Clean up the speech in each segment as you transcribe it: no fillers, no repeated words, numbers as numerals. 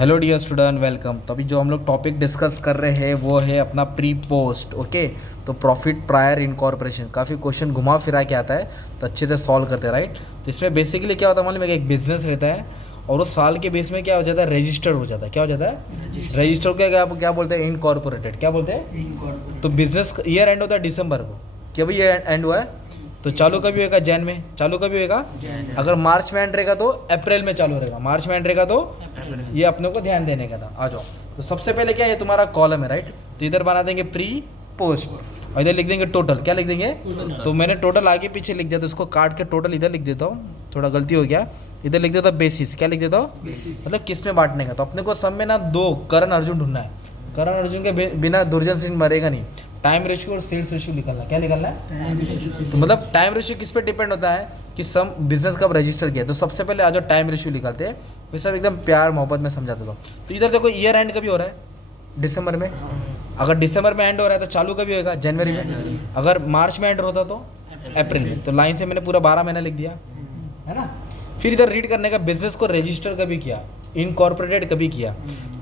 Hello dear student, welcome. तो अभी जो हम लोग टॉपिक डिस्कस कर रहे हैं वो है अपना प्री पोस्ट। ओके, तो प्रॉफिट प्रायर इनकॉर्पोरेशन काफ़ी क्वेश्चन घुमा फिरा के आता है, तो अच्छे से सॉल्व करते हैं, राइट। तो इसमें बेसिकली क्या होता है मालूम है, एक बिजनेस रहता है और उस साल के बेस में क्या हो जाता है, रजिस्टर हो जाता है। क्या हो जाता है? रजिस्टर को क्या बोलते हैं? इनकॉर्पोरेटेड। क्या बोलते हैं? तो बिजनेस ईयर एंड होता है दिसंबर को। क्या भाई ईयर एंड हुआ है, तो चालू कभी होगा? जैन में। चालू कभी होगा? अगर मार्च में एंड रहेगा तो अप्रैल में चालू रहेगा। मार्च में एंड रहेगा तो ये अपने को ध्यान देने का था। आ जाओ, तो सबसे पहले क्या है, तुम्हारा कॉलम है, राइट। तो इधर बना देंगे प्री पोस्ट और इधर लिख देंगे टोटल। क्या लिख देंगे? तो मैंने टोटल आगे पीछे लिख दिया, तो इसको काट के टोटल इधर लिख देता हूँ, थोड़ा गलती हो गया। इधर लिख देता बेसिस। क्या लिख देता हूँ? मतलब किस में बांटने का। तो अपने को सब में ना दो करण अर्जुन ढूंढना है। करण अर्जुन के बिना दुर्जन सिंह मरेगा नहीं। टाइम रेशियो और सेल्स रेशियो निकालना। क्या निकालना है? तो मतलब टाइम रेशियो किस पे डिपेंड होता है कि सम बिजनेस कब रजिस्टर किया। तो सबसे पहले आज टाइम रेशियो निकालते हैं, मैं सब एकदम प्यार मोहब्बत में समझा देता हूँ। तो इधर देखो, ईयर एंड कभी हो रहा है? दिसंबर में। अगर दिसंबर में एंड हो रहा है तो चालू कभी होगा? जनवरी में। अगर मार्च में एंड होता तो अप्रैल में। तो लाइन से मैंने पूरा 12 महीना लिख दिया, है ना। फिर इधर रीड करने का, बिजनेस को रजिस्टर कभी किया, इनकॉर्पोरेटेड कभी किया।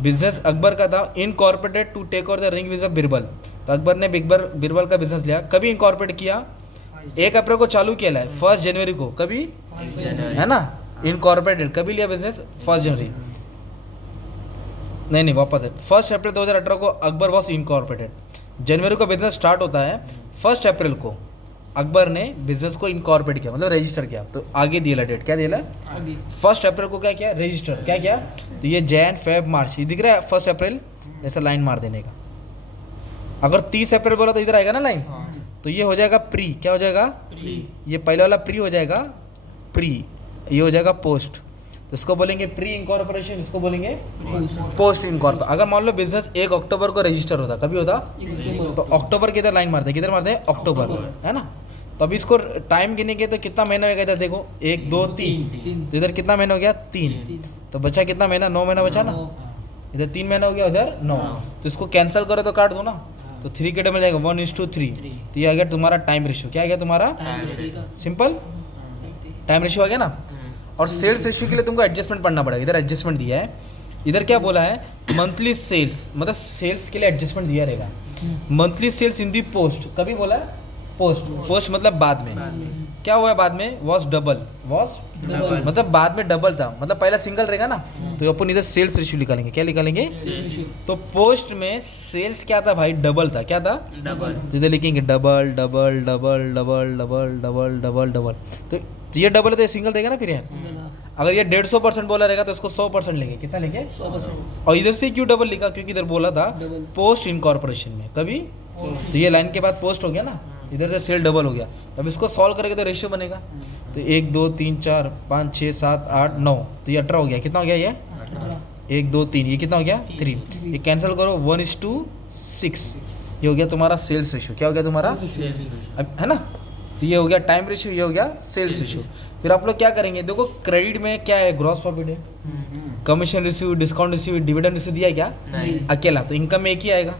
बिजनेस अकबर का था, incorporated to take over the ring with Birbal. तो अकबर ने बिरबल का बिजनेस लिया, कभी इनकॉर्पोरेट किया? 1 अप्रैल को चालू किया है, 1 जनवरी को। कभी? है ना। इनकॉर्पोरेटेड कभी लिया बिजनेस? 1 जनवरी। नहीं, वापस है। 1 अप्रैल 2018 को अकबर वॉज इनकॉर्पोरेटेड। जनवरी को बिजनेस स्टार्ट होता है, 1 अप्रैल को अकबर ने बिजनेस को इनकॉर्पोरेट किया, मतलब रजिस्टर किया। तो आगे दिया डेट, क्या दिया? 1 अप्रैल को क्या किया? रजिस्टर। क्या किया? तो ये जैन फेब मार्च, ये दिख रहा है 1 अप्रैल, ऐसा लाइन मार देने का। अगर 30 अप्रैल बोला तो इधर आएगा ना लाइन। तो ये हो जाएगा प्री। क्या हो जाएगा? ये पहले वाला प्री हो जाएगा प्री, ये हो जाएगा पोस्ट। तो इसको बोलेंगे प्री इनकॉर्पोरेशन, इसको बोलेंगे पोस्ट इनकॉर्पोरेशन। अगर मान लो बिजनेस 1 अक्टूबर को रजिस्टर होता, कभी होता? तो अक्टूबर की इधर लाइन मारते हैं, किधर मारते हैं? अक्टूबर, है ना। तो अभी इसको टाइम गिनेंगे तो कितना महीना होगा? इधर देखो, 1 2 3। तो इधर कितना महीना हो गया? 3। तो बचा कितना महीना? 9 महीना बचा ना। इधर 3 महीना हो गया, उधर 9। तो इसको कैंसिल करो तो काट दो ना। तो 3 के मिल जाएगा 1:3। तो ये आ गया तुम्हारा टाइम रेशियो। क्या आ गया तुम्हारा? सिंपल टाइम रेशियो आ गया ना। और सेल्स रेशियो के लिए तुमको एडजस्टमेंट पढ़ना पड़ेगा। इधर एडजस्टमेंट दिया है, इधर क्या बोला है? मंथली सेल्स, मतलब सेल्स के लिए एडजस्टमेंट दिया रहेगा। मंथली सेल्स इन दी पोस्ट, कभी बोला है? पोस्ट। पोस्ट मतलब बाद में। क्या हुआ है बाद में? Was double. वॉज मतलब बाद में डबल था, मतलब पहला सिंगल रहेगा ना। तो अपन इधर सेल्स रेशियो निकालेंगे। क्या निकालेंगे? तो पोस्ट में सेल्स क्या था भाई? डबल था। क्या था? डबल। तो इधर लिखेंगे double double double double double double double double. तो ये डबल है तो ये सिंगल रहेगा ना। फिर यार अगर ये 150% बोला रहेगा तो इसको 100% लेंगे। कितना लेंगे? 100%। और इधर से क्यों डबल लिखा? क्योंकि इधर बोला था पोस्ट इनकॉर्पोरेशन में कभी। तो ये लाइन के बाद पोस्ट हो गया ना, इधर से सेल डबल हो गया। अब इसको सॉल्व करेंगे तो रेशियो बनेगा। तो 1 2 3 4 5 6 7 8 9, तो ये 18 हो गया। कितना हो गया ये? 1 2 3। ये कितना हो गया? 3। ये कैंसिल करो, 1:6। ये हो गया तुम्हारा सेल्स रेशियो। क्या हो गया तुम्हारा? अब है ना। तो ये हो गया टाइम रेशियो, ये हो गया सेल्स रेशियो। फिर आप लोग क्या करेंगे? देखो क्रेडिट में क्या है? ग्रॉस प्रॉफिट है, commission receive, discount receive, dividend receive दिया क्या? अकेला। तो इनकम में एक ही आएगा।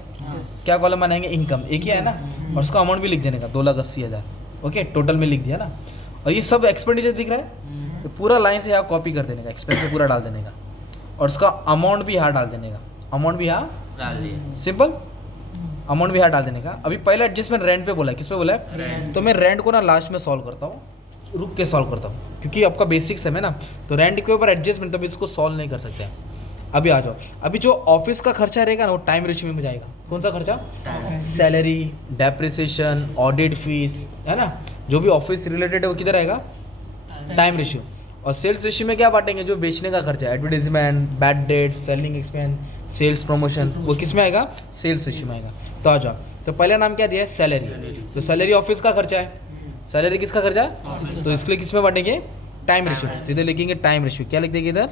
क्या कॉलम बनाएंगे? इनकम एक ही है ना। और उसका अमाउंट भी लिख देने का, 2,80,000। ओके, टोटल में लिख दिया ना। और ये सब एक्सपेंडिचर दिख रहा है, तो पूरा लाइन से यहाँ कॉपी कर देने का, एक्सपेंस पूरा डाल देने का, और उसका अमाउंट भी यहाँ डाल देने का। अमाउंट भी यहाँ डाल दिया, सिंपल। अमाउंट भी यहाँ डाल देने का। अभी पहला एडजस्टमेंट रेंट पे बोला है। किस पे बोला है? तो मैं रेंट को ना लास्ट में सॉल्व करता हूँ, रुक के सॉल्व करता हूँ, क्योंकि आपका बेसिक सेम है ना। तो रेंट के ऊपर एडजस्टमेंट, तभी इसको सॉल्व नहीं कर सकते हैं। अभी आ जाओ, अभी जो ऑफिस का खर्चा रहेगा ना वो टाइम रेशियो में जाएगा। कौन सा खर्चा? सैलरी, डेप्रिसिएशन, ऑडिट फीस, है ना। जो भी ऑफिस रिलेटेड है वो किधर आएगा? Time ratio. और सेल्स रेशियो में क्या बांटेंगे? जो बेचने का खर्चा है, advertisement, bad debt, selling expense, sales promotion, वो किस में आएगा? सेल्स रेशियो में आएगा। तो आ जाओ, तो पहला नाम क्या दिया है? सैलरी। तो सैलरी ऑफिस का खर्चा है। सैलरी किसका खर्चा है? तो इसके लिए किस में बांटेंगे? Time ratio. तो इधर लिखेंगे टाइम रेशियो। क्या लिख देंगे इधर?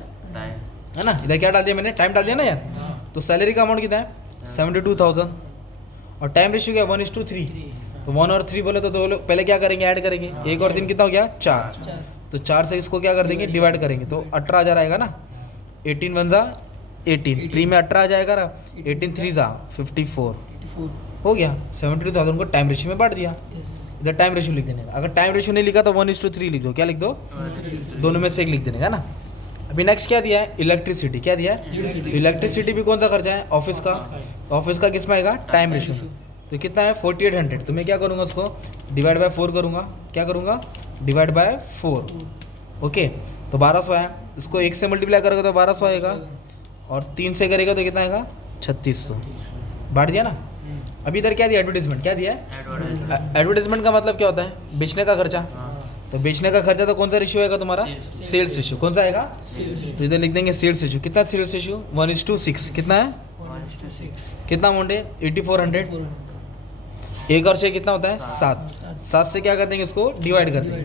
है ना। इधर क्या डाल दिया मैंने? टाइम डाल दिया ना यार। तो सैलरी का अमाउंट कितना है? 72,000। और टाइम रेशियो क्या? 1:3। तो 1 और 3 बोले तो दो लोग पहले क्या करेंगे? ऐड करेंगे। 1 और 3 कितना हो गया? 4। तो 4 से इसको क्या कर देंगे? डिवाइड करेंगे, तो 18,000 आएगा ना। 18 1 जा 18, प्री में 18 आ जाएगा ना। 18 3 जा 54 हो गया। 72,000 को टाइम रेशियो में बांट दिया। इधर टाइम रेशियो लिख देने का। अगर टाइम रेशियो नहीं लिखा तो 1:3 लिख दो। क्या लिख दो? दोनों में से एक लिख देने का ना। अभी नेक्स्ट क्या दिया है, इलेक्ट्रिसिटी। क्या दिया है, तो इलेक्ट्रिसिटी भी कौन सा खर्चा है, ऑफिस का। तो ऑफिस का किस में आएगा, टाइम रेशियो में। तो कितना है 4800, तो मैं क्या करूँगा उसको डिवाइड बाय 4 करूँगा। क्या करूँगा, डिवाइड बाय 4। ओके, तो 1200 आया। इसको 1 से मल्टीप्लाई करोगे तो 1200 आएगा, और 3 से करेगा तो कितना आएगा 3600। बांट दिया ना। अभी इधर क्या दिया, एडवर्टीजमेंट। क्या दिया है, एडवर्टीजमेंट का मतलब क्या होता है, बेचने का खर्चा। तो बेचने का खर्चा तो कौन सा रेशियो आएगा तुम्हारा, सेल्स रेशियो। कौन सा आएगा, तो इधर लिख देंगे सेल्स रेशियो। कितना सेल्स रेशियो, 1:6। कितना है, कितना अमाउंट है 8400। 1 और 6 कितना होता है 7। 7 से क्या कर देंगे, इसको डिवाइड कर देंगे।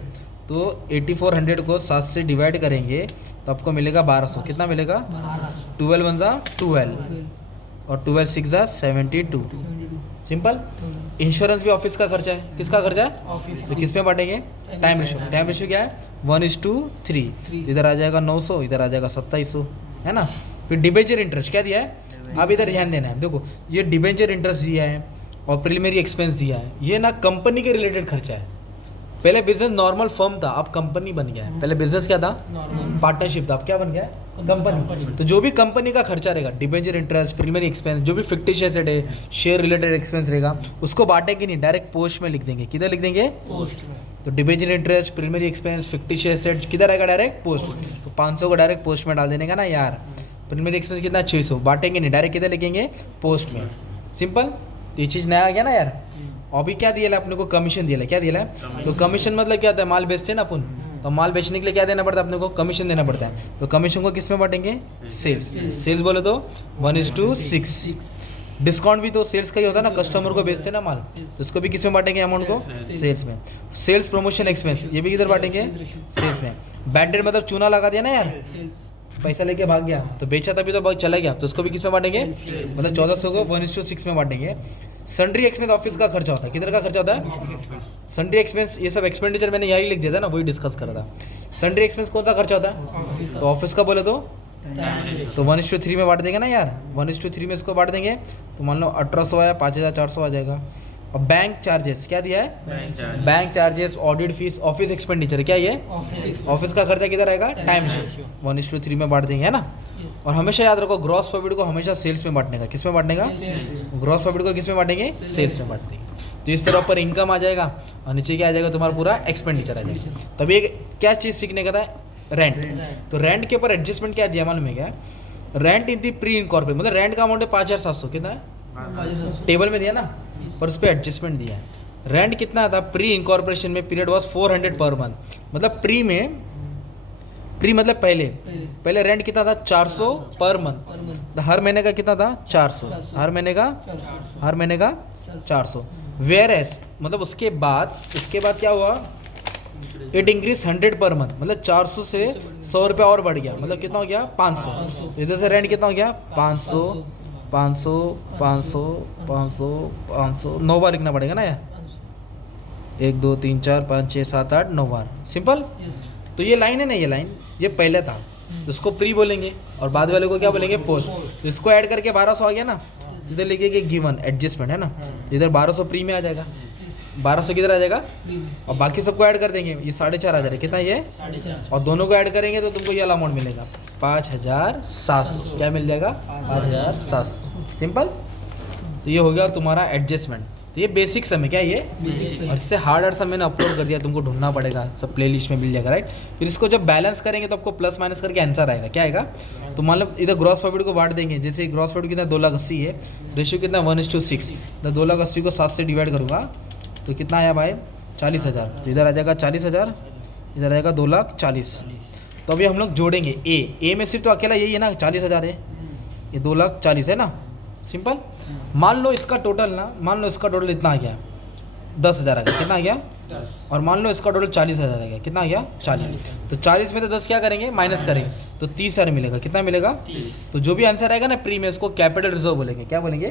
तो 8400 को 7 से डिवाइड करेंगे तो आपको मिलेगा 1200। कितना मिलेगा, 12 1 जा 12 और 12 6 जा 72। सिंपल। इंश्योरेंस भी ऑफिस का खर्चा है। किसका खर्चा है, तो किस में बांटेंगे, टाइम रेशियो। टाइम रेशियो क्या है 1:3। इधर आ जाएगा 900, इधर आ जाएगा 2700, है ना। फिर डिबेंचर इंटरेस्ट क्या दिया है, अब इधर ध्यान देना है। देखो ये डिबेंचर इंटरेस्ट दिया है और प्रिलिमिनरी एक्सपेंस दिया है। ये ना कंपनी के रिलेटेड खर्चा है। पहले बिजनेस नॉर्मल फर्म था, अब कंपनी बन गया है। पहले बिजनेस क्या था, पार्टनरशिप था, अब क्या बन गया है, कंपनी। तो जो भी कंपनी का खर्चा रहेगा, डिबेंचर इंटरेस्ट, प्रिलिमिनरी एक्सपेंस, जो भी फिक्टिशियस एसेट है, शेयर रिलेटेड एक्सपेंस रहेगा, उसको बांटेंगे नहीं, डायरेक्ट पोस्ट में लिख देंगे। किधर लिख देंगे, पोस्ट में। तो debenture interest, preliminary expense, fictitious asset किधर आएगा, डायरेक्ट पोस्ट में। तो 500 को डायरेक्ट पोस्ट में डाल देने का ना यार। प्रिलिमिनरी एक्सपेंस कितना 600, बांटेंगे नहीं, डायरेक्ट किधर लिखेंगे, पोस्ट में। सिंपल। तो ये चीज़ नया आ गया ना यार। अभी क्या दिया है अपने को, कमीशन दिया है। क्या दिया है, तो कमीशन मतलब क्या होता है, माल बेचते हैं ना अपन, तो माल बेचने के लिए क्या देना पड़ता है अपने को, कमीशन देना पड़ता है। तो कमीशन को किस में बांटेंगे, सेल्स। सेल्स बोले तो 1:6। डिस्काउंट भी तो सेल्स का ही होता है ना, कस्टमर को बेचते हैं ना माल, तो उसको भी किस में बांटेंगे, अमाउंट को सेल्स में। सेल्स प्रमोशन एक्सपेंस ये भी किधर बांटेंगे, सेल्स में। बैड डेट मतलब चूना लगा दिया ना यार, पैसा लेके भाग गया तो बेचा तभी तो चला गया, तो उसको भी किस में बांटेंगे, मतलब 1400 को 1:6 में बांटेंगे। सन्ड्री एक्सपेंस ऑफिस का खर्चा होता है। किधर का खर्चा होता है, सन्ड्री एक्सपेंस। ये सब एक्सपेंडिचर मैंने यही लिख दिया था ना, वही डिस्कस करा था। सन्ड्री एक्सपेंस कौन सा खर्चा होता है, तो ऑफिस का बोले तो 1:3 में बांट देंगे ना यार। 1:3 में इसको बांट देंगे तो मान लो 1800 आया, 5400 आ जाएगा। और बैंक चार्जेस क्या दिया है, bank charges, audit fees, office expenditure क्या ये, ऑफिस का खर्चा किधर आएगा, टाइम से 1:3 में बांट देंगे, है ना। और हमेशा याद रखो ग्रॉस प्रॉफिट को हमेशा सेल्स में बांटने का। किस में बांटने का, ग्रॉस प्रॉफिट को किस में बांटेंगे, सेल्स में बांट देंगे। तो इस तरह ऊपर इनकम आ जाएगा और नीचे क्या आ जाएगा, तुम्हारा पूरा एक्सपेंडिचर आ जाएगा। तब एक क्या चीज़ सीखने का था, रेंट। तो रेंट के ऊपर एडजस्टमेंट क्या दिया मालूम है क्या, रेंट इन दी प्री इनकॉर्पोरेट, मतलब रेंट का अमाउंट है 5700। कितना है, टेबल में दिया ना, पर उस पर एडजस्टमेंट दिया है। रेंट कितना था प्री इनकॉर्पोरेशन में, पीरियड वाज 400 पर मंथ। मतलब प्री में, प्री मतलब पहले रेंट कितना था 400 पर मंथ। हर महीने का कितना था 400, हर महीने का 400। वेयर एस मतलब उसके बाद क्या हुआ, इट इंक्रीज 100 पर मंथ, मतलब 400 से 100 रुपया और बढ़ गया, मतलब कितना हो गया 500। इधर से रेंट कितना हो गया 500 500 500 500 500, 9 बार लिखना पड़ेगा ना यार, 1 2 3 4 5 6 7 8 9 बार। सिंपल। तो ये लाइन है ना, ये लाइन ये पहले था, इसको प्री बोलेंगे और बाद वाले को क्या बोलेंगे, पोस्ट। तो इसको ऐड करके 1200 आ गया ना, इधर लिखिए गिवन एडजस्टमेंट है ना, इधर 1200 प्री में आ जाएगा, 1200 किधर आ जाएगा, और बाकी सबको ऐड कर देंगे, ये 4.5 आ जाएगा। कितना ये, और दोनों को ऐड करेंगे तो तुमको ये वाला अमाउंट मिलेगा 5700। क्या मिल जाएगा 5700। सिंपल। तो ये हो गया तुम्हारा एडजस्टमेंट। तो ये बेसिक सम है, क्या ये बेसिक। और इससे हार्ड सम मैंने अपलोड कर दिया, तुमको ढूंढना पड़ेगा, सब प्लेलिस्ट में मिल जाएगा, राइट। फिर इसको जब बैलेंस करेंगे तो आपको प्लस माइनस करके आंसर आएगा। क्या आएगा, तो मतलब इधर ग्रॉस प्रॉफिट को बांट देंगे, जैसे ग्रॉस प्रॉफिट कितना 280 है, रेशियो कितना 1:6, तो 280 को 7 से डिवाइड करूँगा तो कितना आया भाई 40,000। तो इधर आ जाएगा 40,000, इधर आएगा 2,40,000। तो अभी हम लोग जोड़ेंगे ए में सिर्फ तो अकेला यही है ना 40,000 है, ये 2,40,000 है ना। सिंपल। मान लो इसका टोटल इतना आ गया 10,000 आ गया, कितना आ गया, और मान लो इसका टोटल 40,000 आ गया, कितना आ गया 40। तो 40 में तो 10 क्या करेंगे, माइनस करेंगे, तो 30,000 मिलेगा। कितना मिलेगा, तो जो भी आंसर आएगा ना प्री में उसको कैपिटल रिजर्व बोलेंगे। क्या बोलेंगे,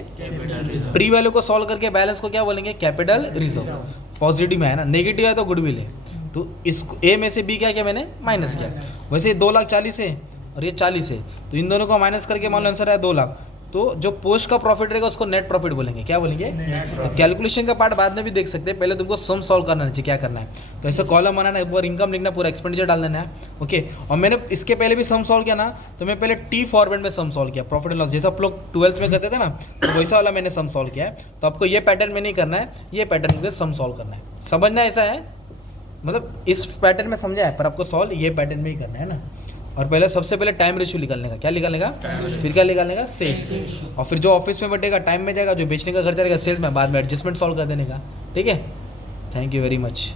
प्री वैल्यू को सॉल्व करके बैलेंस को क्या बोलेंगे, कैपिटल रिजर्व। पॉजिटिव में है ना, नेगेटिव है तो गुडविल है, तो इसको ए में से बी क्या किया मैंने, माइनस किया। वैसे 2,40,000 है और ये 40 है, तो इन दोनों को माइनस करके मान लो आंसर आया 2 लाख, तो जो पोस्ट का प्रॉफिट रहेगा उसको नेट प्रॉफिट बोलेंगे। क्या बोलेंगे? तो कैलकुलेशन का पार्ट बाद में भी देख सकते हैं, पहले तुमको सम सॉल्व करना चाहिए क्या करना है। तो ऐसे कॉलम बनाना है, ऊपर इनकम लिखना, पूरा एक्सपेंडिचर डाल देना है। ओके, और मैंने इसके पहले भी सम सॉल्व किया ना, तो मैं पहले टी फॉर्मेट में सम सॉल्व किया, प्रॉफिट एंड लॉस, जैसा आप लोग 12th में करते थे ना, तो वैसा वाला मैंने सम सॉल्व किया है। तो आपको ये पैटर्न में नहीं करना है, ये पैटर्न में सम सॉल्व करना है। समझना ऐसा है, मतलब इस पैटर्न में समझा है, पर आपको सॉल्व ये पैटर्न में ही करना है ना। और पहले सबसे पहले टाइम रेशियो निकालने का, क्या निकालने का, फिर क्या निकालने का, सेल्स, और फिर जो ऑफिस में बटेगा टाइम में जाएगा, जो बेचने का खर्चा रहेगा सेल्स में, बाद में एडजस्टमेंट सॉल्व कर देने का। ठीक है, थैंक यू वेरी मच।